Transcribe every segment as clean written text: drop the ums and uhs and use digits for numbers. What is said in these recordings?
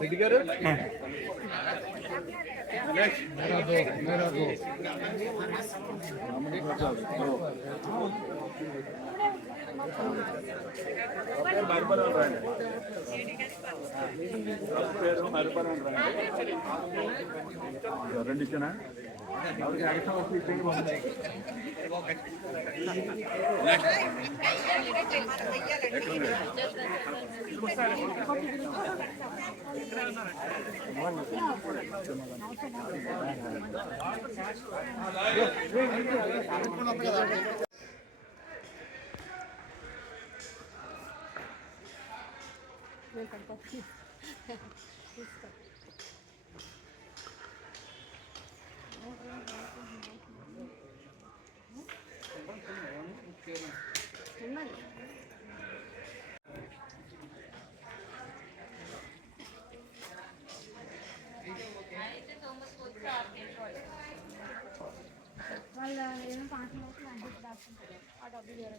రెడ్డి గారు రెండు ఇచ్చిన వాళ్ళు ఏమో 5 లక్షలు అడ్జస్ట్ దాచుకుంటారు ఆ డబ్బులు వేరే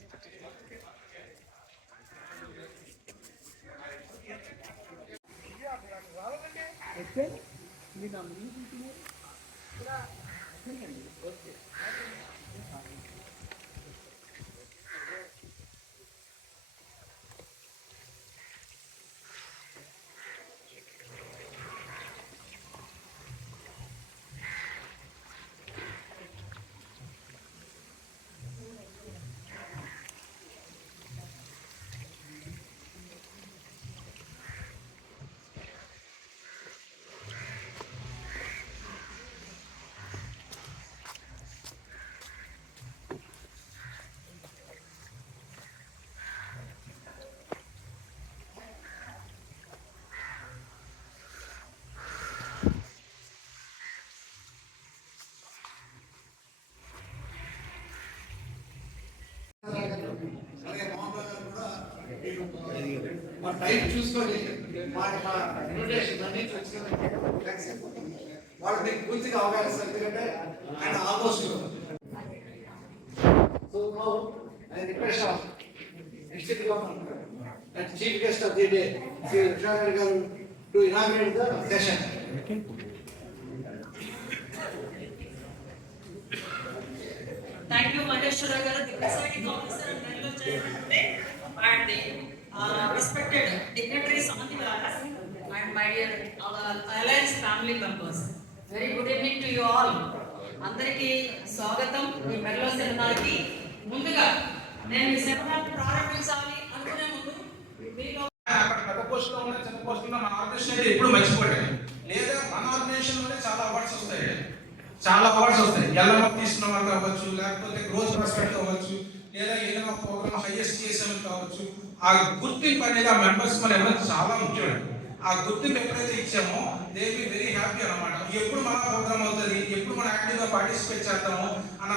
టైం చూసుకొని ఇన్విటేషన్ అన్ని వాళ్ళకి మీకు పూర్తిగా అవగాహన ఎందుకంటే ఆయన almost so I request of district government and chief guest of the day Shri Vishwanath గారు to inaugurate the session. Thank you, Madheshwara Garu, the presiding officer and Nellore Chairman, and the respected dignitaries on the dais, and my dear Alliance family members. Very good evening to you all. Andariki swagatam ee Nellore Seminarki. Munduga nenu ee seminar ప్రారంభించాలి అనుకునే ముందు మీలో పెద్ద పోస్టులో ఉన్న చిన్న పోస్టులో మన ఆర్గనైజేషన్ అయితే ఎప్పుడు మర్చిపోయాడు లేదా మన ఆర్గనైజేషన్ లోనే చాలా అవార్డ్స్ వస్తాయి ఎల్ఎంఎఫ్ తీసుకున్న వాళ్ళు కావచ్చు, లేకపోతే గ్రోత్ ప్రాస్పెక్ట్ కావచ్చు, లేదా ఏదైనా ప్రోగ్రామ్ హైయెస్ట్ చేసేవాళ్ళు కావచ్చు. ఆ గుర్తింపు అనేది ఆ మెంబర్స్ మన ఎవరైనా చాలా ముఖ్యమండి. ఆ గుర్తింపు ఎప్పుడైతే ఇచ్చామో దే బి వెరీ హ్యాపీ అనమాట. ఎప్పుడు మన ప్రోగ్రామ్ అవుతుంది, ఎప్పుడు మనం యాక్టివ్గా పార్టిసిపేట్ చేద్దాము అన్న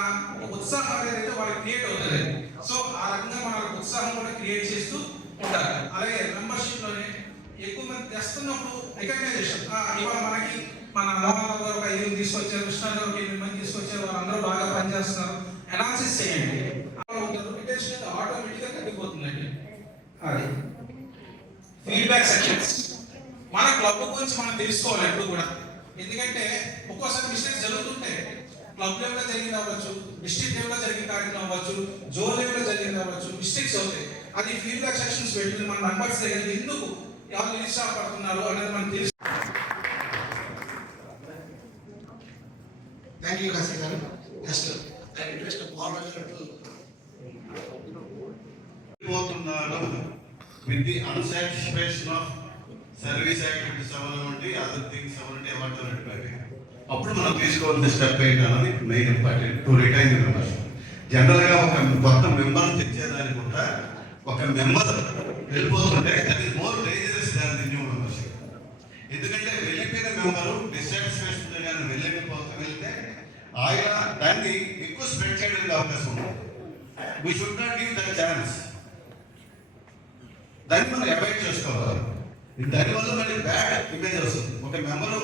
ఉత్సాహం అనేది అయితే వాళ్ళకి క్రియేట్ అవుతుంది. సో ఆ రకంగా మన ఉత్సాహం కూడా క్రియేట్ చేస్తూ ఉంటారు. అలాగే మెంబర్షిప్ లోనే ఎక్కువ మంది తెస్తున్నప్పుడు రికగ్నైజేషన్ ఇవాళ మనకి మన మోహన్ గారు ఒక 5 తీసుకొచ్చారు, కృష్ణ గారు 8 మంది తీసుకొచ్చారు, వాళ్ళందరూ బాగా పనిచేస్తున్నారు. అనాలిసిస్ చేయండి, ఆటోమేటిక్గా తగ్గిపోతుందండి. అది ఫీడ్బ్యాక్ సెక్షన్స్ మన క్లబ్ గురించి మనం తెలుసుకోవాలి ఎప్పుడు కూడా. ఎందుకంటే ఒక్కోసారి మిస్టేక్స్ జరుగుతుంటాయి. క్లబ్ లెవెల్లో జరిగింది అవ్వచ్చు, డిస్ట్రిక్ట్ లెవెల్లో జరిగిన కార్యక్రమం అవ్వచ్చు, జోన్ లెవెల్లో జరిగింది అవ్వచ్చు, మిస్టేక్స్ అవుతాయి. అది ఫీడ్బ్యాక్ సెక్షన్స్ పెట్టి మన మెంబర్స్ దగ్గర ఎందుకు ఎవరు నిరుత్సాహపడుతున్నారు అనేది మనం తెలుసు. థ్యాంక్ యూ కాశీ గారు. నెక్స్ట్ ఐ రిక్వెస్ట్ మోహన్ గారు పోతున్నారు with the unsatisfaction of service activities అవ్వాలంటే అదర్ థింగ్స్ అవ్వాలంటే ఎవరితో నడిపారు. అప్పుడు మనం తీసుకోవాల్సిన స్టెప్ ఏంటన్నది main important to retain the members. జనరల్గా ఒక కొత్త మెంబర్ తెచ్చేదానికి కూడా ఒక మెంబర్ వెళ్ళిపోతుంటే that is more dangerous than the new membership. ఎందుకంటే వెళ్ళిపోయిన మెంబరు డిస్సాటిస్ఫాక్షన్ కానీ వెళ్తే ఆయన దాన్ని ఎక్కువ స్ప్రెడ్ చేయడానికి అవకాశం ఉంది. We should not give that chance. దాన్ని మనం అవాయిడ్ చేసుకోవాలి. దానివల్ల మనకి బ్యాడ్ ఇమేజ్ వస్తుంది. ఒక మెంబరు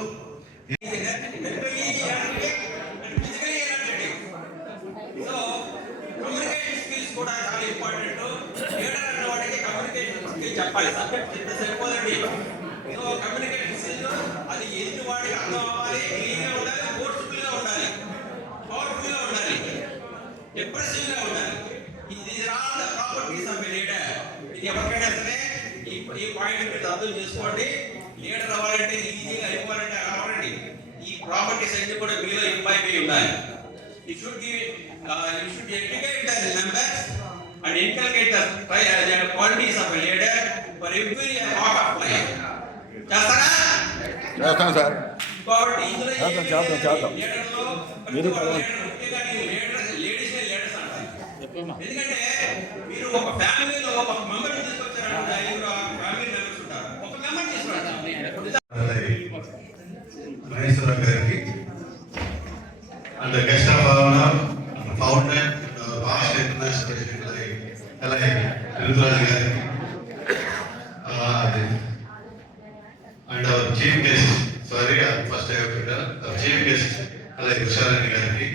కూడా చాలా ఇంపార్టెంట్. లీడర్ అన్న వాడికి కమ్యూనికేషన్ స్కిల్ చెప్పాలి. సబ్జెక్ట్ చెప్తే సరిపోదండి. సో కమ్యూనికేషన్ స్కిల్ అది ఎదుటి వాడికి అర్థం అవ్వాలి, క్లియర్గా ఉండాలి, ఫోర్స్ఫుల్గా ఉండాలి, పవర్ఫుల్గా ఉండాలి, ఇంప్రెసివ్గా ఉండాలి. ఇది all the properties of a leader. ఇది ఎవరికైనా సరే ఈ పాయింట్ మీరు అర్థం చేసుకోండి. లీడర్ అవ్వాలంటే ఈజీగా అయిపోవాలంటే అవ్వాలండి. ఈ ప్రాపర్టీస్ అన్ని కూడా మీలో ఇంపైబ్ అయి ఉండాలి. You should educate the members and inculcate the qualities of a leader for every part of life. చేస్తారా? చేస్తాం సార్. కాబట్టి ఇందులో చేస్తాం. లీడర్లో మీరు ముఖ్యంగా లేడీస్ లీడర్స్ అంటారు. ఎందుకంటే మీరు ఒక ఫ్యామిలీలో ఒక మెంబర్ని తీసుకొచ్చారంటే ఐదుగురు ఫ్యామిలీ మెంబర్స్ ఉంటారు. ఒక మెంబర్ తీసుకుంటారు. మహేశ్వరరావు గారికి and the guest of honor, founder, past international president, Tirutharaj Gari, and our chief guest, sorry, first I have to tell, our chief guest, Vishalani Gari.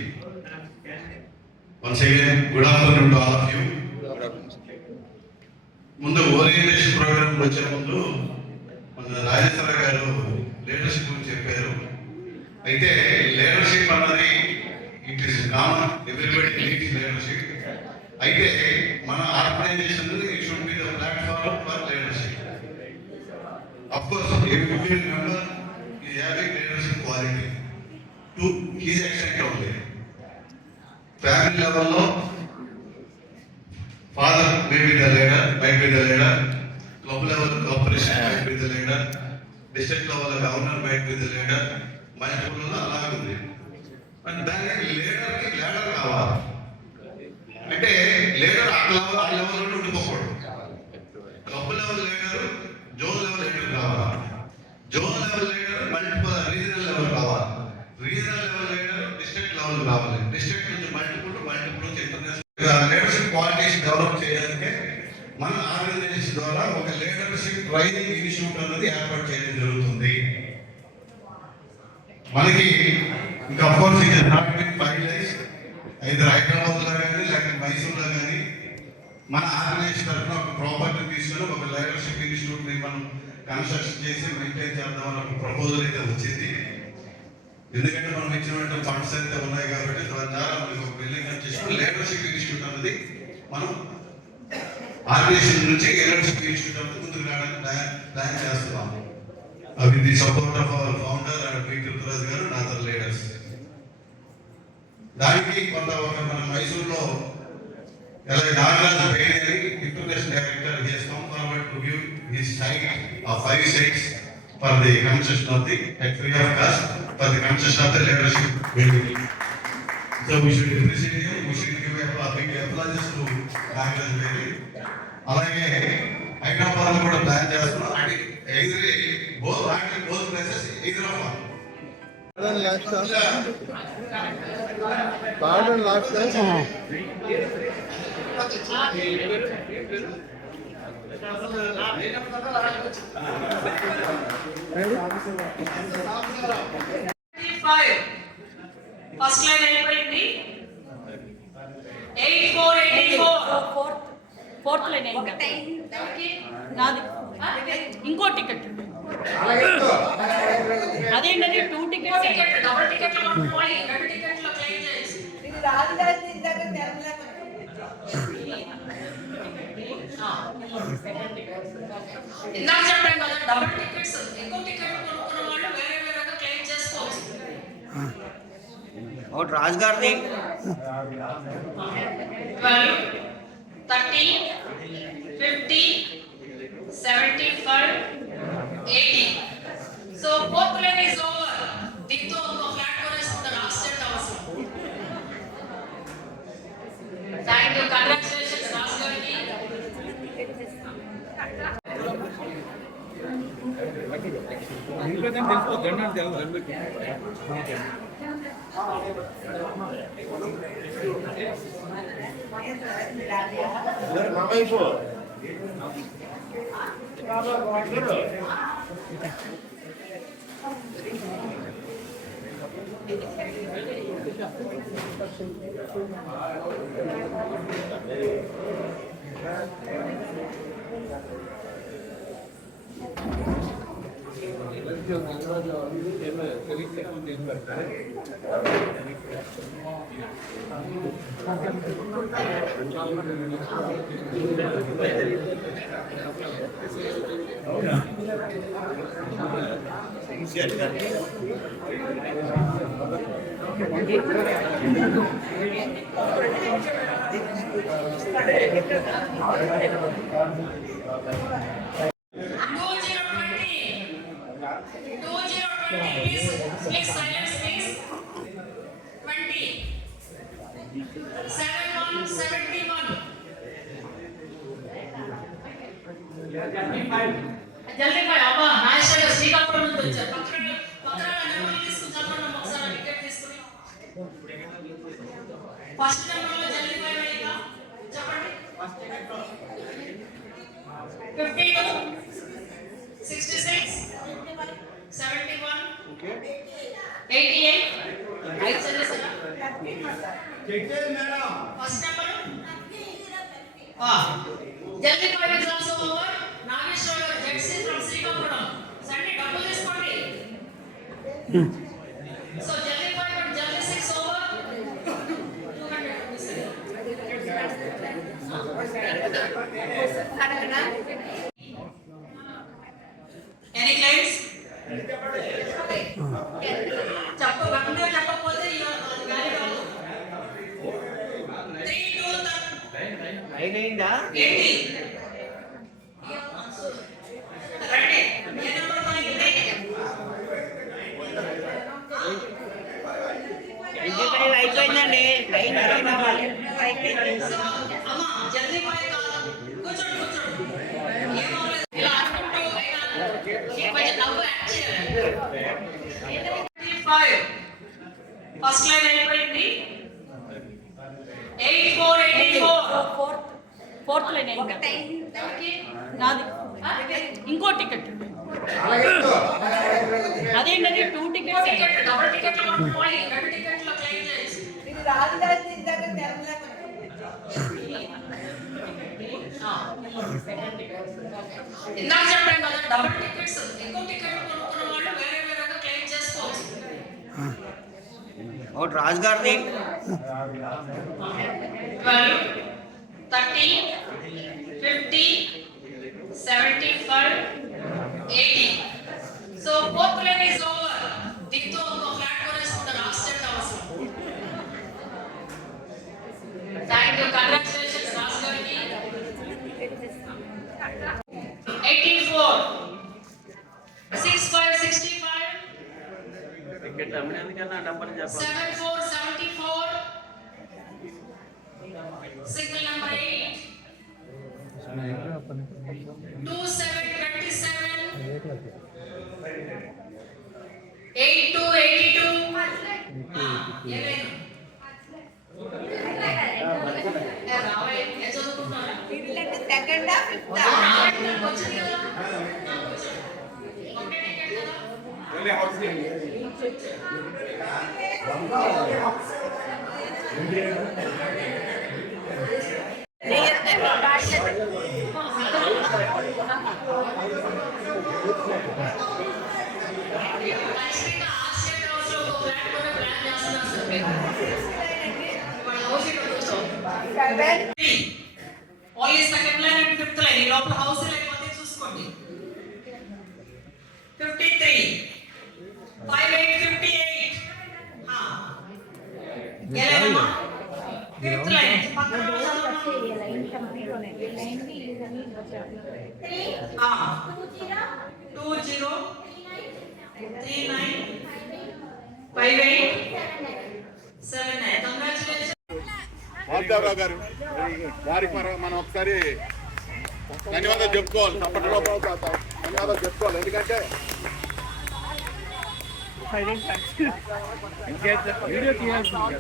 Once again, good afternoon to all of you. ముందు orientation programme వచ్చే ముందు మన రాజేశ్వర గారు లీడర్షిప్ గురించి చెప్పారు. అయితే leadership అన్నది it is common, everybody needs leadership. అయితే మన organisation it should be the platform for leadership. Of course every member is having leadership quality to his extent only. Family లెవెల్లో father may be the leader, might be the leader, club level corporation might be the leader, district level governor might be the leader, multiple అలాగే ఉంది. అండ్ దానికి లీడర్కి లీడర్ కావాలి అంటే leader ఆ లెవెల్లో ఉండిపోకూడదు. Club level leader, zone level leader కావాలి, zone level leader multiple regional level కావాలి, regional level leader district level కావాలి, డిస్ట్రిక్ట్ నుంచి multiple international leadership qualities develop చేయడానికి మన ఆర్గనైజేషన్ ద్వారా ఒక లీడర్షిప్ ట్రైనింగ్ ఇన్స్టిట్యూట్ అనేది ఏర్పాటు చేయడం జరుగుతుంది. మనకి ఇంకా of course it is not been finalise అయితే హైదరాబాద్లో కానీ లేకపోతే మైసూర్లో కానీ మన ఆర్గనైజేషన్ తరఫున ఒక ప్రాపర్టీ తీసుకొని ఒక లీడర్షిప్ ఇన్స్టిట్యూట్ని మనం కన్స్ట్రక్షన్ చేసి మెయింటైన్ చేద్దామని ఒక ప్రపోజల్ అయితే వచ్చింది. ఎందుకంటే మనం ఇచ్చినటువంటి ఫండ్స్ అయితే ఉన్నాయి కాబట్టి దాని ద్వారా మనకి ఒక బిల్డింగ్ చేసుకుని లీడర్షిప్ ఇన్స్టిట్యూట్ అనేది మనం ఆర్గనైజేషన్ నుంచి లీడర్షిప్ ఇన్స్టిట్యూట్ అనేది ముందుకు రావడానికి ప్లాన్ చేస్తున్నాం. With the support of our founder and P Tripuraj గారు అండ్ అదర్ లీడర్స్. దానికి కొంత మన మైసూర్లో Nagaraj Bairi international director he's come forward to give his sight of 5 sites for the construction of the at free of cost for the construction of the leadership building. So we should appreciate him. We should give a big applause to Nagaraj Beri. అలాగే హైదరాబాద్ కూడా ప్లాన్ చేస్తున్నాం. అంటే both places either of one. Pardon last time. First line అయిపోయింది. 8484 fourth line నాది ఇంకో టికెట్ అదేంటంటే 2 tickets double ticket కొనుక్కోవాలి. 2 టికెట్లు క్లెయిమ్ చేసి ఇది రాజధాని ఇందాక తెరలేక ఇందాక చెప్పాను కదా, డబుల్ టికెట్స్ ఎక్కువ టికెట్ కొనుక్కున్న వాళ్ళు వేరే వేరేగా క్లెయిమ్ చేసుకోవచ్చు. और राजगार दे 12 30 50 75 80. So fourth line is over. దీంతో ఒక ఫ్లాట్ కొనేసుకుంటారు assistant house. Thank you, congratulations Raj గారికి. Please silence, please. 20. 7171. జల్దీ పోయి అబ్బా నాగేశ్వర శ్రీకాకుళం నుంచి వచ్చారు. పక్కన నెంబర్ తీసుకుని ఒకసారి టికెట్ తీసుకుని ఫస్ట్ నెంబర్లో జల్దీ పోయి వెళ్ళిగా చెప్పండి. 52 66 71 88 ఐదు చదివేసారా? ఫస్ట్ నెంబర్ జల్దీ పోయి ఎగ్జామ్స్ ఓవర్. నాగేశ్వర గారు జెడ్సీ ఫ్రమ్ శ్రీకాకుళం. సండే డబ్బులు తీసుకోండి. సో జల్దీ పోయి జల్దీ 6 ఓవర్ 200. Any claims? చెప్పకపోతే గాలి రాదు. 3 2 అయినైందా? ఏంటి రండి. ఏ నెంబర్ పోయింది? 25 అయిపోయిందండి. లైన్ అయిపోయింది. సో అమ్మా జల్దీ పోయి కూర్చోండి కూర్చోండి. ఏం అవ్వలేదు. ఇలా అనుకుంటూ అయినా కొంచెం నవ్వు యాడ్ చేయాలి. 5 ఫస్ట్ లైన్ అయిపోయింది. 8484 ఫోర్త్ లైన్ నాది ఇంకో టికెట్ అదేంటది 2 టికెట్స్ డబుల్ టికెట్ కొనుక్కోవాలి. 2 టికెట్లు క్లెయిమ్ చేసి ఇది రాజధాని ఇందాక తెరలేక ఇందాక చెప్పాను కదా డబుల్ టికెట్స్ ఎక్కువ టికెట్ కొనుక్కున్న వాళ్ళు వేరే వేరేగా క్లెయిమ్ చేసుకోవచ్చు. ఒకటి రాజుగారిది 12 30 50 75 80. So fourth line is over. దీంతో ఒక ఫ్లాట్ కొనేసుకుంటారు. ఆస్టెంట్ అవసరం. Thank you. కంగ్రాచులేషన్స్ రాజు గారికి. 84 65 65 టికెట్ అమ్మినందుకన్నా డబ్బులు చెప్పాలి. 74 74 single number 8 27 27 82 82 రావే ఏ చదువుకుంటున్నారా? సెకండా ఫిఫ్తా? వచ్చింది కదా ఒకటే టికెట్ కదా. Only second line and fifth line ఈ లోపల హౌస్ లేకపోతే చూసుకోండి. 53 58 58 ఎలాగమ్మా ఫిఫ్త్ లైన్ పక్కన లైన్ కంప్లీట్లోనే లైన్ కి యూజర్ 20 39 58 79. కంగ్రాచులేషన్స్. వాసుదేవరావు గారు వారికి మనం ఒకసారి ధన్యవాదాలు చెప్పుకోవాలి. తప్పట్లో ధన్యవాదాలు చెప్పుకోవాలి. ఎందుకంటే వీడియో తీయాల్సింది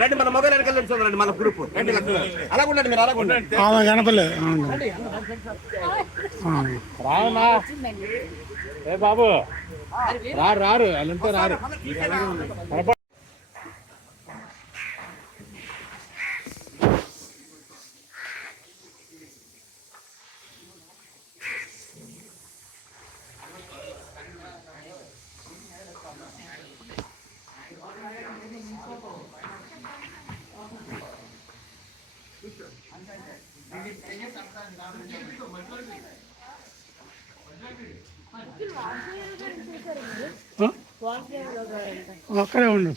రండి మన మొబైల్ వెనకాల చూడండి మన గ్రూప్ రండి అలా ఉండండి మీరు అలా ఉండండి కనపలేదు రావునా ఏ బాబు రారు వాళ్ళంతా రారు అక్కడే ఉండు.